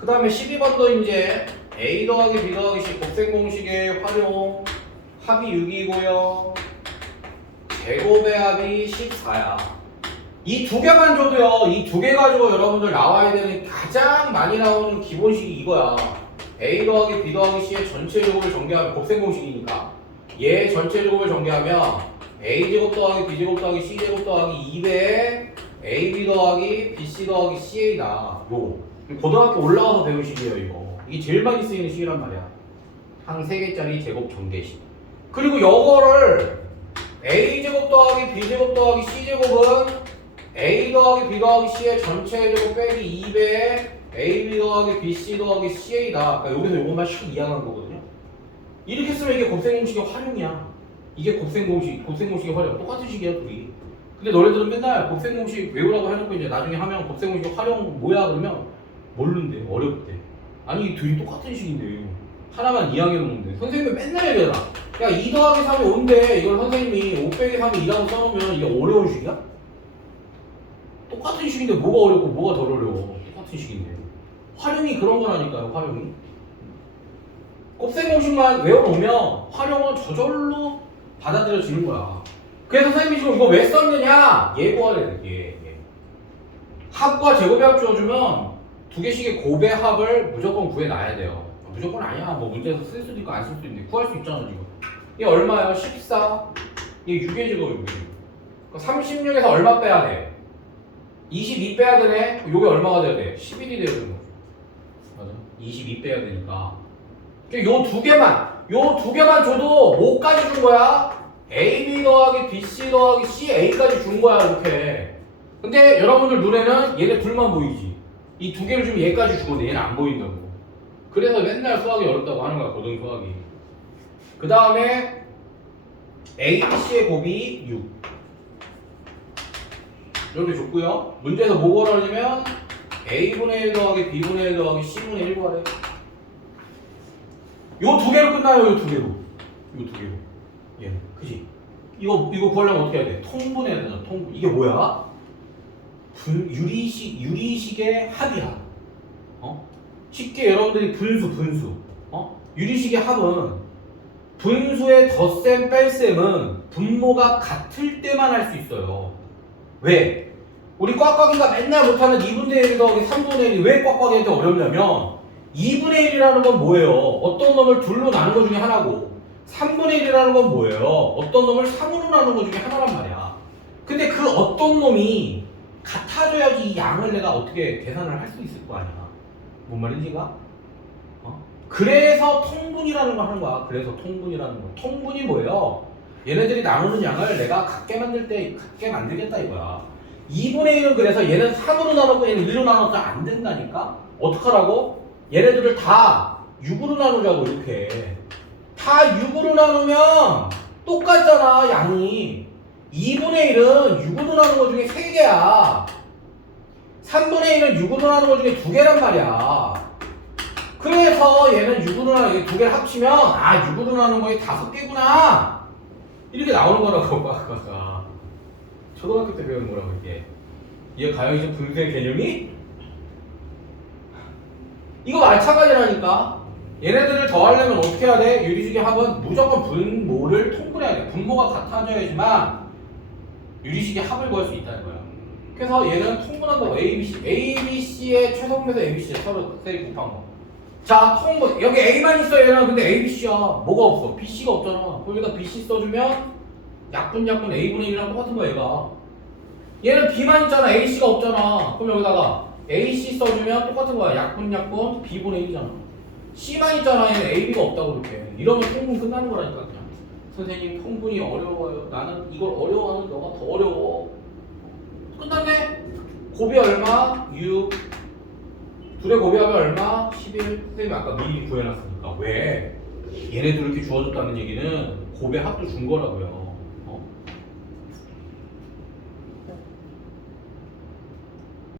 그 다음에 12번도 이제 A 더하기 B 더하기 C 곱셈 공식의 활용 합이 6이고요. 제곱의 합이 14야. 이 두 개만 줘도요. 이 두 개 가지고 여러분들 나와야 되는 가장 많이 나오는 기본식이 이거야. A 더하기 B 더하기 C의 전체 제곱을 전개하면 곱셈 공식이니까 얘 전체 제곱을 전개하면 A 제곱 더하기 B 제곱 더하기 C 제곱 더하기 2배 AB 더하기 BC 더하기 CA다. 요 고등학교 올라가서 배운 식이에요 이거. 이게 제일 많이 쓰이는 식이란 말이야. 한 3개짜리 제곱 전개식. 그리고 요거를 A 제곱 더하기 B 제곱 더하기 C 제곱은 A 더하기 B 더하기 C의 전체 제곱 빼기 2배의 AB 더하기 BC 더하기 CA다. 그러니까 여기서 요것만 샥 이해하는 거거든요. 이렇게 쓰면 이게 곱셈 공식의 활용이야. 이게 곱셈 공식, 곱셈 공식의 활용. 똑같은 식이야, 둘이. 근데 너네들은 맨날 곱셈 공식 외우라고 해놓고 이제 나중에 하면 곱셈 공식 활용 뭐야 그러면 모르는데 어렵대. 아니 이 둘이 똑같은 식인데 하나만 이해해 놓는데 선생님이 맨날 얘기하라. 야2 더하기 3이 5인데 이걸 선생님이 5 빼기 3이 2라고 써놓으면 이게 어려운 식이야? 똑같은 식인데 뭐가 어렵고 뭐가 덜 어려워? 똑같은 식인데 활용이 그런 거라니까요 활용이. 곱셈 공식만 외워놓으면 활용은 저절로 받아들여지는 거야. 그래서 선생님이 지금 이거 왜 썼느냐? 예고하래, 예, 예. 합과 제곱의 합 주어주면 두 개씩의 곱의 합을 무조건 구해놔야 돼요. 무조건 아니야. 뭐 문제에서 쓸 수도 있고 안 쓸 수도 있는데 구할 수 있잖아, 지금. 이게 얼마야? 14. 이게 6의 제곱이고. 그러니까 36에서 얼마 빼야 돼? 22 빼야 되네? 요게 얼마가 돼야 돼? 11이 돼야 되는 거죠. 맞아. 22 빼야 되니까. 요두 개만, 요 두 개만 줘도 뭐까지 준 거야? AB 더하기 BC 더하기 C A까지 준 거야 이렇게. 근데 여러분들 눈에는 얘네 둘만 보이지. 이 두 개를 주면 얘까지 주고 얘는 안 보인다고. 그래서 맨날 수학이 어렵다고 하는 거야 고등 수학이. 그 다음에 A, B, C의 곱이 6. 이렇게 줬고요. 문제에서 뭐 구하려면 A분의 1 더하기 B분의 1 더하기 C분의 1 구하래. 요두 개로 끝나요, 요 두 개로. 요 두 개로. 예, 그지? 이거, 이거 구하려면 어떻게 해야 돼? 통분해야 되잖아, 통분. 이게 뭐야? 분, 유리식, 유리식의 합이야. 어? 쉽게 여러분들이 분수, 분수. 어? 유리식의 합은 분수의 덧셈, 뺄셈은 분모가 같을 때만 할 수 있어요. 왜? 우리 꽉꽉이가 맨날 못하는 2분의 1 더하기 3분의 1이 왜 꽉꽉이한테 어렵냐면 2분의 1이라는 건 뭐예요? 어떤 놈을 둘로 나눈 것 중에 하나고 3분의 1이라는 건 뭐예요? 어떤 놈을 3으로 나눈 것 중에 하나란 말이야. 근데 그 어떤 놈이 같아져야지 이 양을 내가 어떻게 계산을 할 수 있을 거 아니야. 뭔 말인지가? 어? 그래서 통분이라는 걸 하는 거야. 그래서 통분이라는 거. 통분이 뭐예요? 얘네들이 나누는 양을 내가 같게 만들 때 같게 만들겠다 이거야. 2분의 1은 그래서 얘는 3으로 나누고 얘는 1로 나눠서 안 된다니까? 어떡하라고? 얘네들을 다 6으로 나누자고 이렇게. 다 6으로 나누면 똑같잖아 양이. 2분의 1은 6으로 나누는 것 중에 3개야. 3분의 1은 6으로 나누는 것 중에 2개란 말이야. 그래서 얘는 6으로 나누는 두 개를 합치면 아 6으로 나누는 거에 5개구나. 이렇게 나오는 거라고 아까 초등학교 때 배운 거라고 이게. 가요 이제 분수의 개념이? 이거 마찬가지라니까. 얘네들을 더하려면 어떻게 해야 돼? 유리식의 합은 무조건 분모를 통분해야 돼. 분모가 같아져야지만 유리식의 합을 구할 수 있다는 거야. 그래서 얘는 통분한다고 A, B, C. A, B, C의 최소분에서 A, B, C 서로 세리 곱한 거. 자, 통분. 여기 A만 있어 얘는 근데 A, B, C야. 뭐가 없어? B, C가 없잖아. 그럼 여기다 B, C 써주면 약분 약분 A분의 1이랑 똑같은 거야 얘가. 얘는 B만 있잖아. A, C가 없잖아. 그럼 여기다가 A, C 써주면 똑같은 거야. 약분 약분 B분의 1이잖아. C만 있잖아. 얘는 A, B가 없다고 이렇게. 이러면 통분 끝나는 거라니까 그냥. 선생님 통분이 어려워요. 나는 이걸 어려워하는 너가 더 어려워. 곱이 얼마? 6. 둘의 곱이 하면 얼마? 11. 선생님이 아까 미리 구해놨으니까. 왜? 얘네들 이렇게 주어졌다는 얘기는 곱의 합도 준 거라고요.